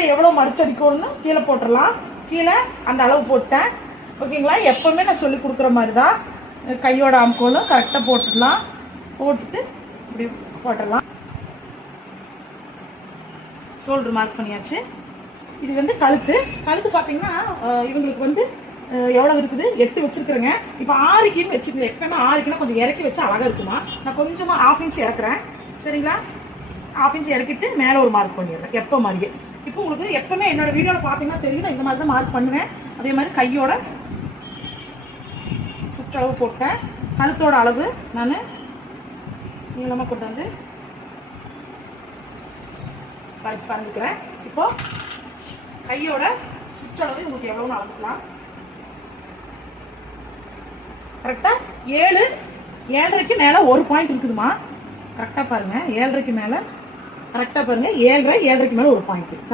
கீழே எவ்வளவு மடிச்சடிக்கணும்னு கீழே போட்டுடலாம். கீழே அந்த அளவு போட்டேன். ஓகேங்களா? எப்பவுமே நான் சொல்லி கொடுக்குற மாதிரி தான். கையோட ஆம்கோலும் கரெக்டாக போட்டுடலாம். போட்டுட்டு இப்படி போட்டுடலாம். ஷோல்டர் மார்க் பண்ணியாச்சு. இது வந்து கழுத்து. கழுத்து பார்த்தீங்கன்னா இவங்களுக்கு வந்து எவ்வளவு இருக்குது? 8 வச்சிருக்கிறேங்க. இப்போ 6க்குன்னு வச்சுக்கோங்க. எப்பவுமே 6க்குன்னா கொஞ்சம் இறக்கி வச்சா அழகா இருக்குமா. நான் கொஞ்சமா 1/2 இன்ச் இறக்குறேன். சரிங்களா? 1/2 இன்ச் இறக்கிட்டு மேலே ஒரு மார்க் பண்ணிடுறேன். எப்போ மாதிரியே. இப்போ உங்களுக்கு எப்பவுமே என்னோட வீடியோவில் பார்த்தீங்கன்னா தெரியும், நான் இந்த மாதிரி தான் மார்க் பண்ணுவேன். அதே மாதிரி கையோட சுற்றளவு போட்டேன். கழுத்தோட அளவு நான் நீளமாக கொண்டு வந்து பறந்துக்கிறேன். இப்போ கையோட சுற்றளவு உங்களுக்கு எவ்வளவுன்னு அளந்துக்கலாம். கரெக்டா 7.5க்கு மேல ஒரு பாயிண்ட் இருக்குதுமா. கரெக்டா பாருங்க. 7.5க்கு மேல கரெக்டா பாருங்க. 7.5க்கு மேல ஒரு பாயிண்ட்.